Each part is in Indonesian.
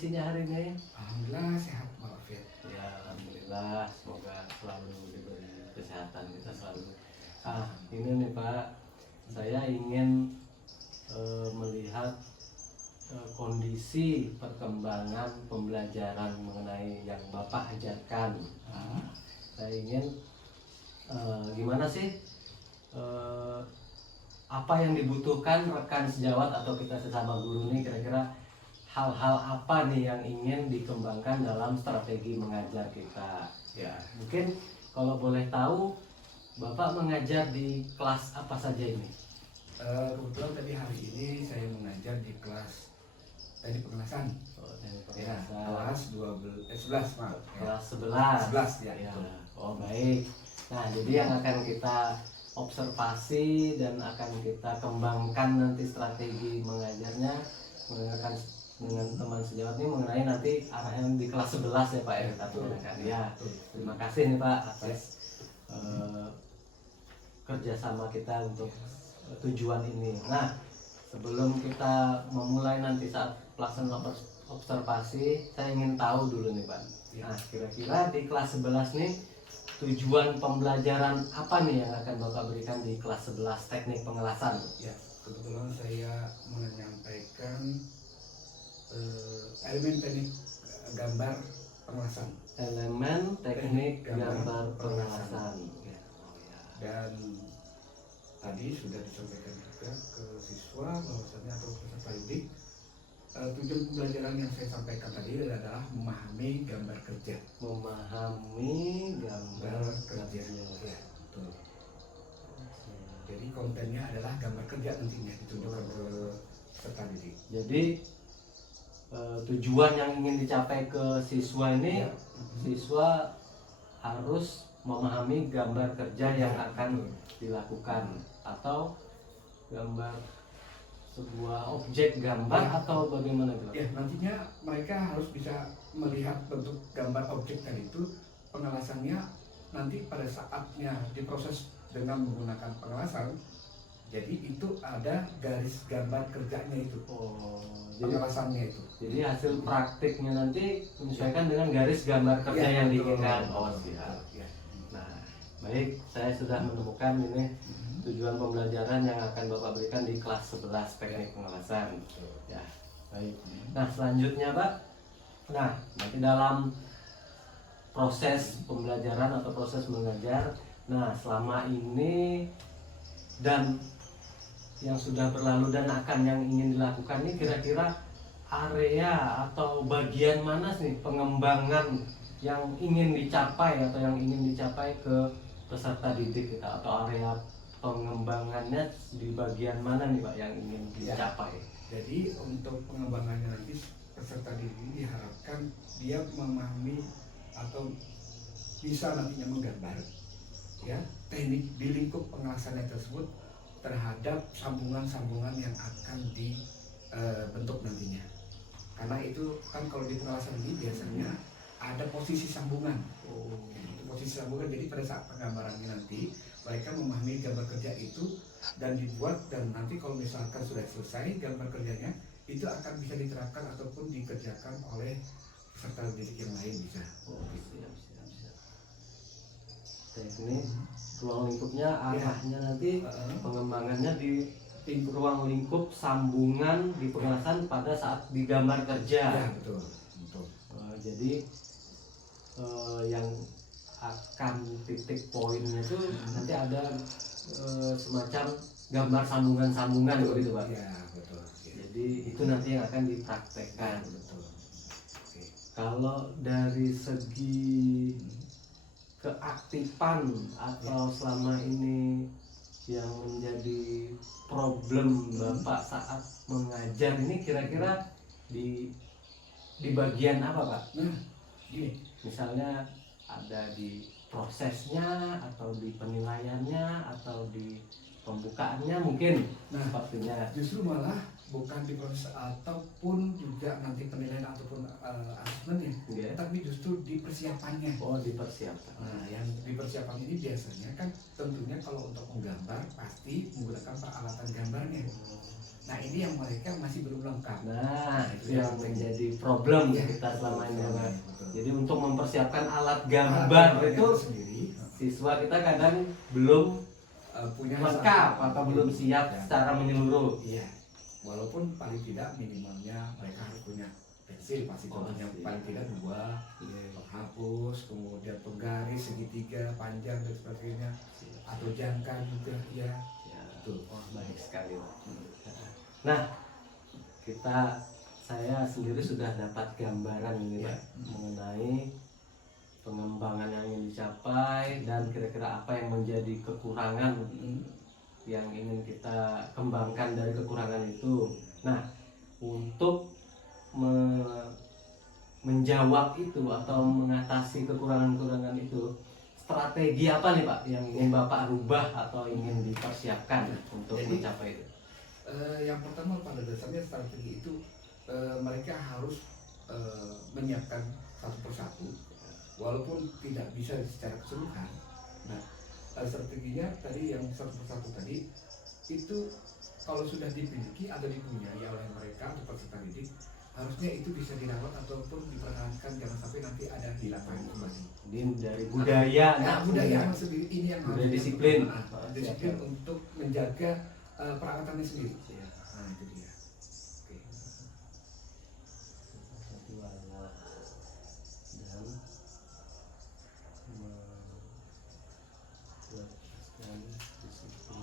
kondisinya hari ini? Alhamdulillah sehat walafiat. Ya, alhamdulillah. Semoga selalu diberi kesehatan kita selalu. Ini nih Pak, saya ingin melihat kondisi perkembangan pembelajaran mengenai yang Bapak ajarkan. Saya ingin gimana sih apa yang dibutuhkan rekan sejawat atau kita sesama guru nih, kira-kira hal-hal apa nih yang ingin dikembangkan dalam strategi mengajar kita. Ya, mungkin kalau boleh tahu Bapak mengajar di kelas apa saja ini? Kebetulan tadi hari ini saya mengajar di kelas teknik pengelasan. Teknik Ya, pengelasan. kelas 11 maaf. Kelas 11. 11 ya. Ya. Oh baik. Nah jadi yang akan kita observasi dan akan kita kembangkan nanti strategi mengajarnya menggunakan dengan teman sejawat ini mengenai nanti arahan di kelas 11 ya Pak ya, kita gunakan ya. Terima kasih nih Pak atas kerjasama kita untuk tujuan ini. Nah sebelum kita memulai nanti saat pelaksanaan observasi, saya ingin tahu dulu nih Pak. Nah kira-kira di kelas 11 nih tujuan pembelajaran apa nih yang akan Bapak berikan di kelas 11 teknik pengelasan? Ya, kebetulan saya menyampaikan elemen teknik gambar pengelasan. Elemen teknik gambar pengelasan. Ya. Dan tadi sudah disampaikan juga ke siswa bahwasannya atau peserta didik, tujuan pembelajaran yang saya sampaikan tadi adalah memahami gambar kerja. Memahami gambar kerja. Ya, betul. Jadi kontennya adalah gambar kerja nantinya ditunjukkan ke peserta didik. Jadi tujuan yang ingin dicapai ke siswa ini, Ya. Siswa harus memahami gambar kerja yang akan dilakukan atau gambar sebuah objek gambar atau bagaimana gitu? Ya, nantinya mereka harus bisa melihat bentuk gambar objek tadi itu, pengelasannya nanti pada saatnya diproses dengan menggunakan pengelasan. Jadi itu ada garis gambar kerjanya itu, pengelasannya itu. Jadi hasil praktiknya nanti menyesuaikan dengan garis gambar kerja yang diinginkan. Oh siap. Nah, baik, saya sudah menemukan ini tujuan pembelajaran yang akan Bapak berikan di kelas 11 teknik pengelasan. Ya, baik. Nah, selanjutnya Pak. Nah, nanti dalam proses pembelajaran atau proses mengajar, nah selama ini dan yang sudah berlalu dan akan yang ingin dilakukan ini, kira-kira area atau bagian mana sih pengembangan yang ingin dicapai atau yang ingin dicapai ke peserta didik kita, atau area pengembangannya di bagian mana nih Pak yang ingin dicapai? Jadi untuk pengembangannya nanti peserta didik diharapkan dia memahami atau bisa nantinya menggambar ya teknik di lingkup pengelasannya tersebut terhadap sambungan-sambungan yang akan dibentuk nantinya. Karena itu kan kalau di pengelasan ini biasanya ada posisi sambungan. Posisi sambungan, jadi pada saat penggambarannya nanti mereka memahami gambar kerja itu dan dibuat, dan nanti kalau misalkan sudah selesai gambar kerjanya itu akan bisa diterapkan ataupun dikerjakan oleh peserta didik yang lain bisa. Teknik ruang lingkupnya arahnya nanti pengembangannya di ruang lingkup sambungan di pengelasan pada saat digambar kerja. Ya, betul. Jadi yang akan titik poinnya itu nanti ada semacam gambar sambungan-sambungan begitu Pak. Ya, betul. Jadi itu nanti yang akan dipraktekkan. Betul. Kalau dari segi keaktifan atau selama ini yang menjadi problem Bapak saat mengajar ini, kira-kira di bagian apa Pak? Gini, misalnya ada di prosesnya atau di penilaiannya atau di pembukaannya mungkin. Nah, sepertinya justru malah bukan di proses ataupun juga nanti penilaian ataupun asesmennya, Iya. tapi justru di persiapannya. Oh, dipersiapkan. Nah, yang di persiapan ini biasanya kan tentunya kalau untuk menggambar pasti menggunakan peralatan gambarnya. Nah, ini yang mereka masih belum lengkap. Nah, itu yang menjadi problem Ya, kita selama ini, Pak. betul. Jadi untuk mempersiapkan alat gambar itu sendiri siswa kita kadang belum punya lengkap satu- atau belum siap Ya. secara menyeluruh. Iya, walaupun paling tidak minimalnya mereka harus punya pensil pasti Oh, contohnya pasti. paling tidak 2, penghapus, kemudian penggaris segitiga, panjang dan sebagainya, atau jangka juga ya. Ya, Betul. wah, baik sekali, Pak. Nah, saya sendiri sudah dapat gambaran ini, Ya. Pak, mengenai pengembangan yang ingin dicapai dan kira-kira apa yang menjadi kekurangan yang ingin kita kembangkan dari kekurangan itu. Nah, untuk menjawab itu atau mengatasi kekurangan-kekurangan itu, strategi apa nih Pak yang ingin Bapak rubah atau ingin dipersiapkan untuk Jadi, mencapai itu? Yang pertama pada dasarnya strategi itu mereka harus menyiapkan satu persatu, walaupun tidak bisa secara keseluruhan. Nah, strateginya tadi yang satu persatu tadi itu kalau sudah dimiliki atau dipunyai oleh mereka atau peserta didik, harusnya itu bisa dirawat ataupun dipertahankan, jangan sampai nanti ada hilangkan kembali. Ini dari budaya, Budaya sendiri ini yang budaya harus disiplin. disiplin untuk menjaga peralatannya sendiri. Ya. Nah, itu dia. Oke. Satu alat dan membuatkan disiplin.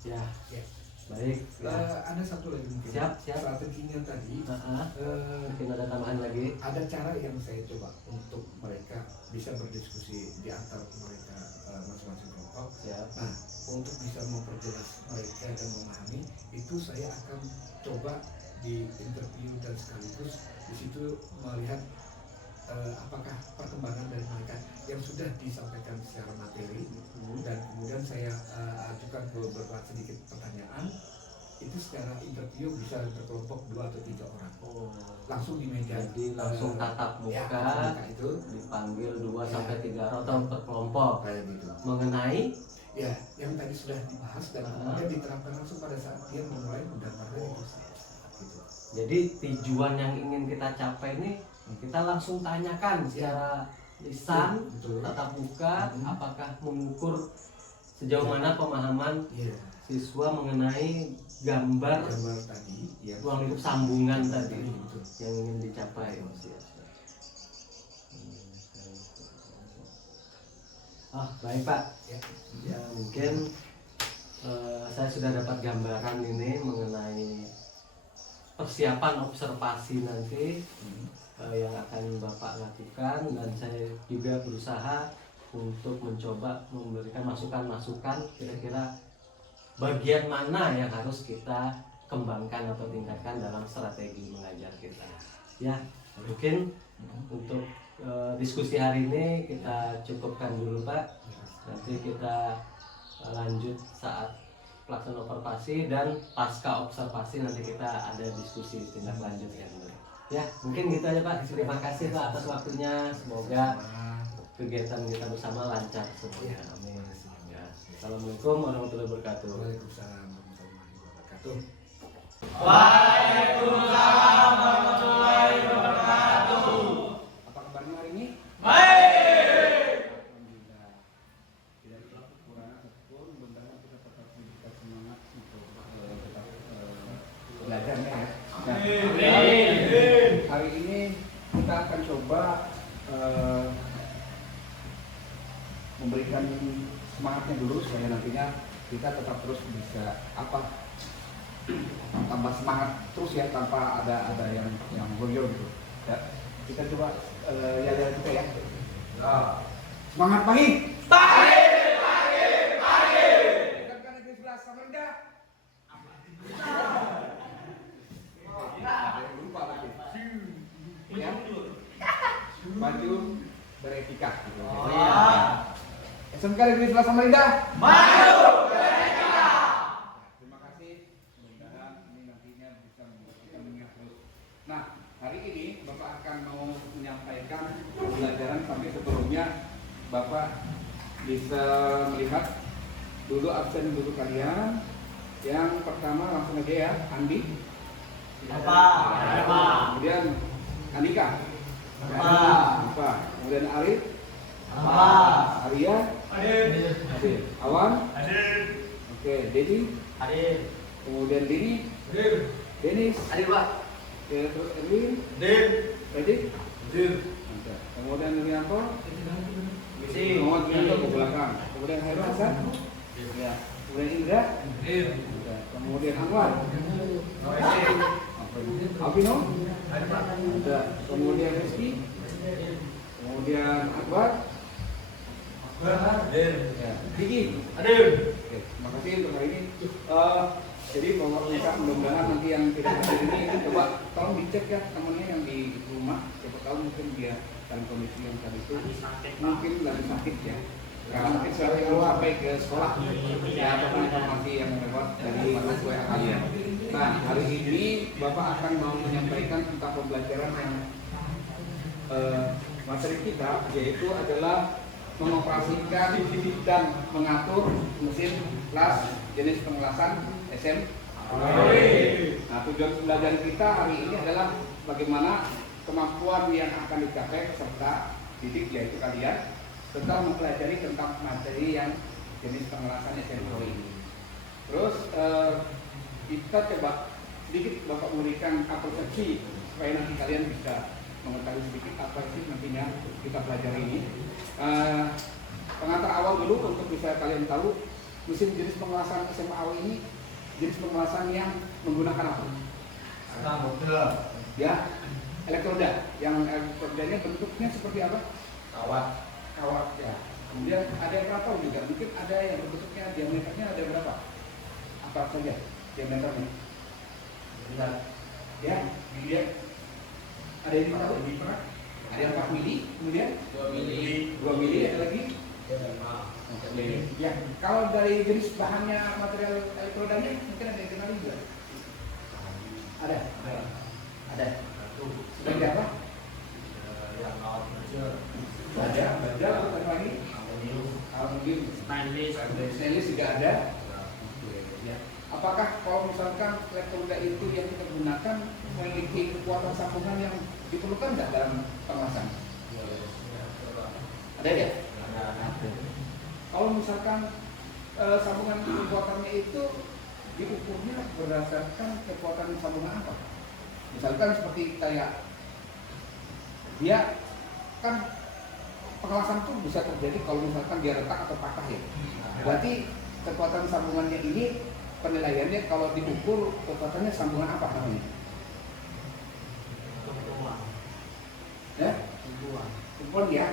Ya, Ya. baik. Ya. Ada satu lagi mungkin. Siap. Strateginya tadi Mungkin ada tambahan lagi. ada cara yang saya coba untuk mereka bisa berdiskusi di antar mereka masing-masing kelompok. Siap. Nah, untuk bisa memperjelas mereka dan memahami itu, saya akan coba di interview dan sekaligus di situ melihat apakah perkembangan dari mereka yang sudah disampaikan secara materi, dan kemudian saya ajukan beberapa sedikit pertanyaan. Itu secara interview bisa berkelompok 2 atau 3 orang Oh, langsung di meja. jadi langsung tatap Ya, muka, tatap muka itu dipanggil 2 sampai 3 orang atau per kelompok kayak gitu. mengenai Ya, yang tadi sudah dibahas dan kemudian diterapkan langsung pada saat dia memulai menggambarkan itu. Gitu. jadi tujuan yang ingin kita capai ini kita langsung tanyakan secara lisan, Betul. tatap muka, Mhm. apakah mengukur sejauh mana pemahaman Iya. siswa mengenai gambar Gambar tadi ya. ruang lingkup sambungan tadi Betul. yang ingin dicapai. Baik Pak. Ya mungkin saya sudah dapat gambaran ini mengenai persiapan observasi nanti yang akan Bapak lakukan, dan saya juga berusaha untuk mencoba memberikan masukan-masukan kira-kira bagian mana yang harus kita kembangkan atau tingkatkan dalam strategi mengajar kita. Ya, mungkin untuk diskusi hari ini kita cukupkan dulu Pak. Nanti kita lanjut saat pelaksanaan observasi, dan pasca observasi nanti kita ada diskusi tindak lanjut ya, mungkin gitu aja Pak. Terima kasih Pak atas waktunya. Semoga kegiatan kita bersama lancar semuanya. Amin. Ya. Assalamualaikum warahmatullahi wabarakatuh. Waalaikumsalam warahmatullahi wabarakatuh. Waalaikumsalam warahmatullahi wabarakatuh. Apa kabarnya hari ini? Baik. Alhamdulillah. Tidak ada kekurangan apapun, mudah-mudahan kita tetap memberikan semangat untuk tetap belajarnya ya. Nah, hari ini kita akan coba memberikan semangatnya dulu supaya nantinya kita tetap terus bisa tambah semangat terus ya, tanpa ada yang goyah gitu. Ya, kita coba lihat kita ya. Semangat pagi. Pagi. Bukan negeri sebelah Samarinda. Lupa lagi. Ya. maju, beretika. Gitu. Oh iya. SMK Negeri 11 Samarinda. Maju beretika. Terima kasih. Mudah-mudahan ini nantinya bisa membuat kita mengingat terus. Nah, hari ini Bapak akan mau menyampaikan pembelajaran, sampai sebelumnya Bapak bisa melihat dulu absen dulu kalian. Yang pertama langsung aja ya, Andi. Apa? Apa? Kemudian Andika. Apa? Kemudian Arif. Apa? Arya. Hadir. Hadir. Awan. Hadir. Oke, Dedi. Hadir. Kemudian Dini. Hadir. Denis. Hadir, Pak. Oke, terus Erwin. Hadir. Edik. Hadir. Oke. Kemudian Nurianto. Misi. Muhammad Nurianto ke belakang. Kemudian Hairul Hasan. Ya. Kemudian Indra. Hadir. Oke. Kemudian Anwar. Misi. Alvino. Hadir, Pak. Ada. Kemudian Rizky. Kemudian Akbar. Hadir. Ya. Diki. Hadir. Oke, terima kasih untuk hari ini. Jadi Bapak Pemirsa, mudah-mudahan nanti yang tidak hadir ini coba tolong dicek ya temannya yang di rumah. Siapa tahu mungkin dia dalam kondisi yang tadi itu mungkin lagi sakit ya. Karena mungkin sudah belum sampai ke sekolah ya, ataupun informasi yang lewat dari WA kalian. Nah, hari ini Bapak akan mau menyampaikan tentang pembelajaran yang materi kita, yaitu adalah mengoperasikan dan mengatur mesin las jenis pengelasan SM. Nah, tujuan pembelajaran kita hari ini adalah bagaimana kemampuan yang akan dicapai peserta didik, yaitu kalian, tentang mempelajari tentang materi yang jenis pengelasan SM Pro ini. Terus kita coba sedikit Bapak memberikan apresiasi supaya nanti kalian bisa mengetahui sedikit apa sih nantinya kita pelajari ini. Pengantar awal dulu untuk bisa kalian tahu mesin jenis pengelasan SMA AW ini jenis pengelasan yang menggunakan apa? Ya, elektroda. Yang elektrodanya bentuknya seperti apa? Kawat ya. Kemudian ada yang pernah tahu juga, mungkin ada yang bentuknya diameternya ada berapa? Apa saja diameternya? Ya, dia ada yang tahu? Ada yang 4 mili, kemudian 2 mili, ada lagi? Ya, kalau dari jenis bahannya material elektrodanya mungkin ada yang kenal juga. Ada. Seperti apa? Ada. Apa lagi? Aluminium. Stainless juga ada. Ya. Apakah kalau misalkan elektroda itu yang kita gunakan memiliki kekuatan sambungan yang diperlukan nggak dalam pengelasan? Ada ya? Kalau misalkan sambungan kekuatannya itu diukurnya berdasarkan kekuatan sambungan apa? Misalkan seperti kayak dia kan pengelasan itu bisa terjadi kalau misalkan dia retak atau patah ya. Berarti kekuatan sambungannya ini penilaiannya kalau diukur kekuatannya sambungan apa namanya? Ya? Tumpuan ya?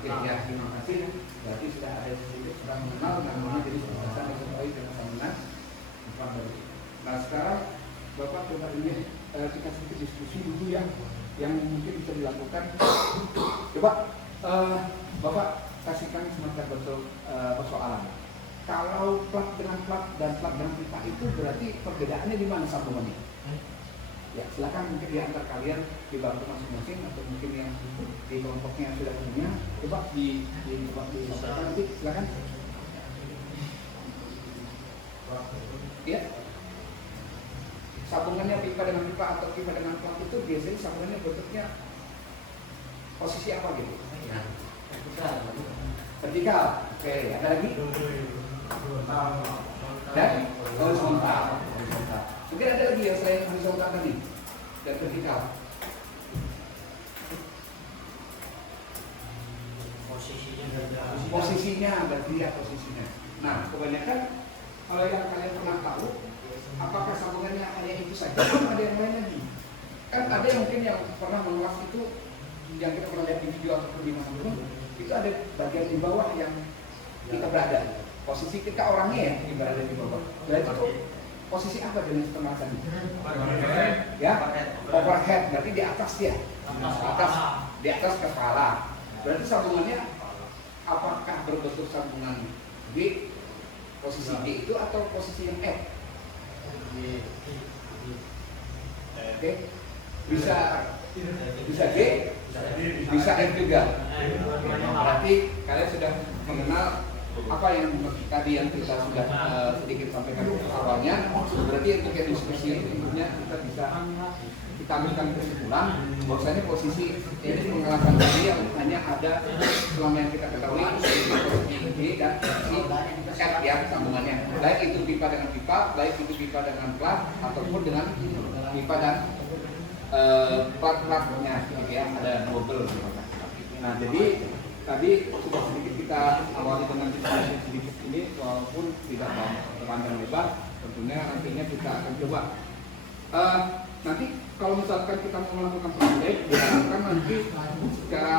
Oke, ya, terima kasih. Berarti sudah ada sedikit sudah mengenal namanya jenis pengelasan yang sesuai dengan sambungan. Nah, sekarang Bapak coba ini kita sedikit diskusi dulu ya, yang mungkin bisa dilakukan. Coba Bapak kasihkan semacam persoalan. Kalau plat dengan plat dan plat dengan pita itu berarti perbedaannya di mana sambungannya? Ya, silakan mungkin di antar kalian dibantu masing-masing atau mungkin yang di kelompoknya yang sudah punya, coba disampaikan nanti, silakan. Ya, sambungannya pipa dengan pipa atau pipa dengan plat itu biasanya sambungannya bentuknya posisi apa gitu? Vertikal. Oke, ada lagi? Dan horizontal. Mungkin ada lagi yang selain horizontal tadi dan vertikal. Posisinya berarti ya posisinya. Nah, kebanyakan kalau yang kalian pernah tahu, apakah sambungannya hanya itu saja atau ada yang lain lagi? Kan ada yang mungkin yang pernah mengulas itu, yang kita pernah lihat di video ataupun di masa dulu, itu ada bagian di bawah yang kita berada. Posisi kita orangnya ya yang berada di bawah. Berarti itu posisi apa jenis pengelasannya? Ya, overhead. Berarti di atas dia. Atas. di atas kepala. Berarti sambungannya apakah berbentuk sambungan G, posisi G itu atau posisi yang F? Oke, bisa G, bisa F juga. Berarti kalian sudah mengenal apa yang tadi yang kita sudah sedikit sampaikan awalnya. Berarti untuk yang diskusi berikutnya kita bisa kita ambilkan kesimpulan bahwasanya posisi ini pengawasan tadi yang hanya ada selama yang kita ketahui posisi G dan posisi F ya sambungannya, baik itu pipa dengan pipa, baik itu pipa dengan plat ataupun dengan pipa dan plat-platnya gitu ya, ada double. Nah jadi tadi sudah sedikit kita awali dengan diskusi sedikit ini, walaupun tidak panjang lebar, tentunya nantinya kita akan coba. Nanti kalau misalkan kita mau melakukan praktek, diharapkan nanti secara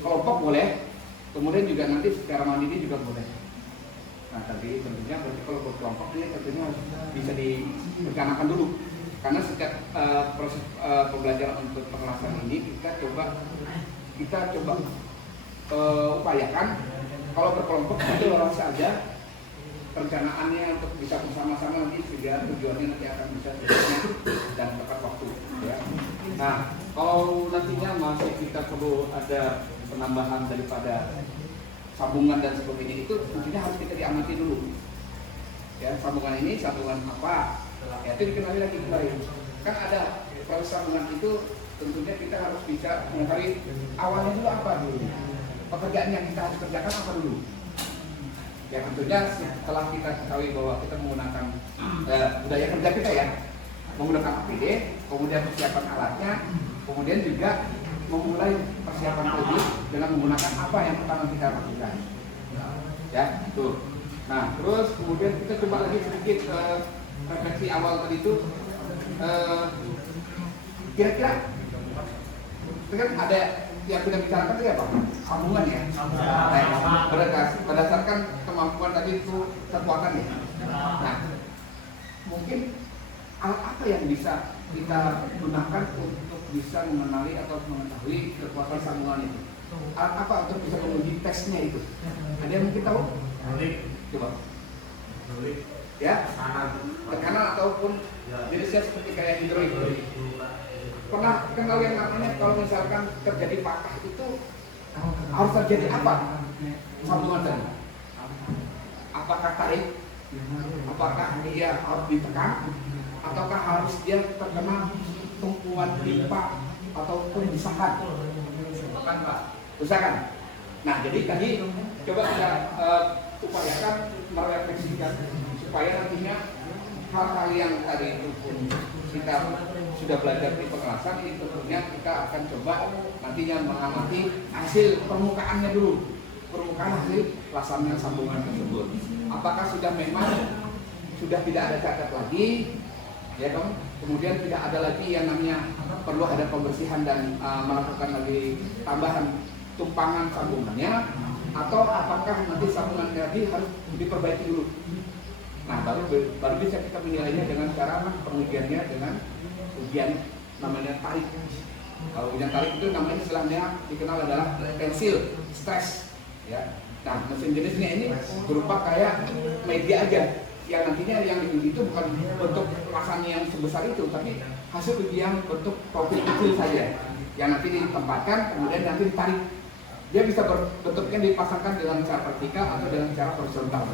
kelompok boleh, kemudian juga nanti secara mandiri juga boleh. Nah tadi tentunya kalau berkelompok ini tentunya harus bisa direncanakan dulu, karena setiap proses pembelajaran untuk pengawasan ini kita coba upayakan kalau berkelompok itu orang saja perencanaannya untuk bisa bersama-sama nanti sehingga tujuannya nanti akan bisa selesai dan tepat waktu ya. Nah kalau nantinya masih kita perlu ada penambahan daripada sambungan dan sebagainya, itu tentunya harus kita diamati dulu ya, sambungan ini sambungan apa ya, itu dikenali lagi kembali. Kan ada proses sambungan itu tentunya kita harus bisa mengetahui awalnya dulu apa dulu, pekerjaan yang kita harus kerjakan apa dulu ya. Tentunya setelah kita ketahui bahwa kita menggunakan budaya kerja kita ya, menggunakan APD, kemudian persiapan alatnya, kemudian juga memulai persiapan audit dengan menggunakan apa yang pertama kita lakukan ya itu. Nah terus kemudian kita coba lagi sedikit refleksi awal tadi itu, kira-kira kan ada yang kita bicarakan tadi apa? Sambungan ya. Berdasarkan kemampuan tadi itu kekuatan ya. Nah, mungkin alat apa yang bisa kita gunakan untuk bisa mengenali atau mengetahui kekuatan sambungan itu? Alat apa untuk bisa menguji tesnya itu? Ada yang mungkin tahu? Coba. Ya, tekanan ataupun jenisnya seperti kayak hidrolik. Pernah kenal yang namanya kalau misalkan terjadi patah itu harus terjadi apa sambungan tadi? Apakah tarik? Apakah dia harus ditekan? Ataukah harus dia terkena tumpuan pipa ataupun desakan? Desakan. Nah jadi tadi coba kita upayakan merefleksikan supaya nantinya hal-hal yang tadi itu pun kita sudah belajar di pengawasan ini, tentunya kita akan coba nantinya mengamati hasil permukaannya dulu, permukaan hasil pelaksanaan sambungan tersebut. Apakah sudah memang sudah tidak ada cacat lagi, ya dong. Kemudian tidak ada lagi yang namanya perlu ada pembersihan dan melakukan lagi tambahan tumpangan sambungannya, atau apakah nanti sambungan tadi harus diperbaiki dulu. Nah baru bisa kita menilainya dengan cara pengujiannya dengan ujian namanya tarik. Kalau ujian tarik itu namanya istilahnya dikenal adalah tensil stress ya. Nah mesin jenisnya ini berupa kayak media aja, yang nantinya yang diuji itu bukan bentuk kemasannya yang sebesar itu, tapi hasil ujian bentuk profil kecil saja yang nanti ditempatkan kemudian nanti ditarik. Dia bisa bentuknya dipasangkan dengan cara vertikal atau dengan cara horizontal.